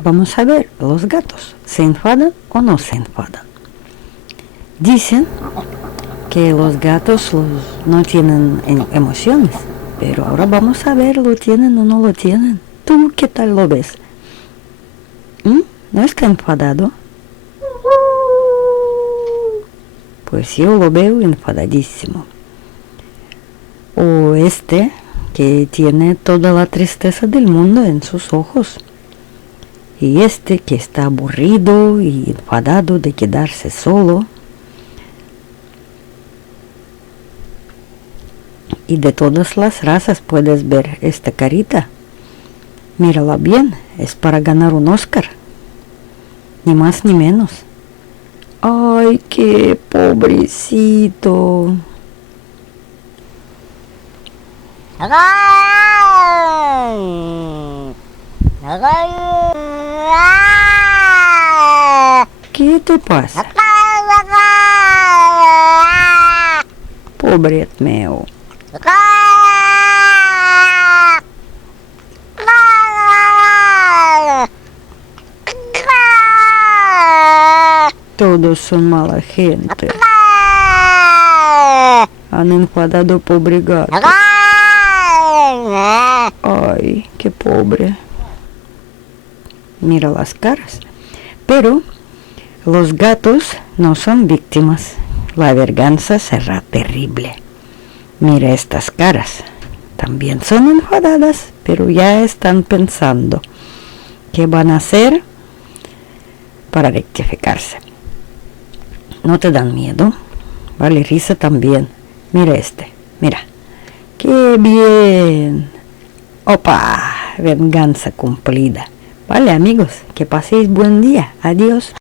Vamos a ver, los gatos, ¿se enfadan o no se enfadan? Dicen que los gatos no tienen emociones, pero ahora vamos a ver, ¿lo tienen o no lo tienen? ¿Tú qué tal lo ves? ¿No está enfadado? Pues yo lo veo enfadadísimo. O que tiene toda la tristeza del mundo en sus ojos. Y que está aburrido y enfadado de quedarse solo. Y de todas las razas puedes ver esta carita. Mírala bien, es para ganar un Oscar. Ni más ni menos. ¡Ay, qué pobrecito! ¿Qué te pasa? Pobre meu. Todos son mala gente. Han enfadado pobre gato. Ay, qué pobre. Mira las caras. Pero los gatos no son víctimas. La venganza será terrible. Mira estas caras. También son enfadadas, pero ya están pensando qué van a hacer para rectificarse. ¿No te dan miedo? Vale, risa también. Mira mira. ¡Qué bien! ¡Opa! Venganza cumplida. Vale, amigos, que paséis buen día. Adiós.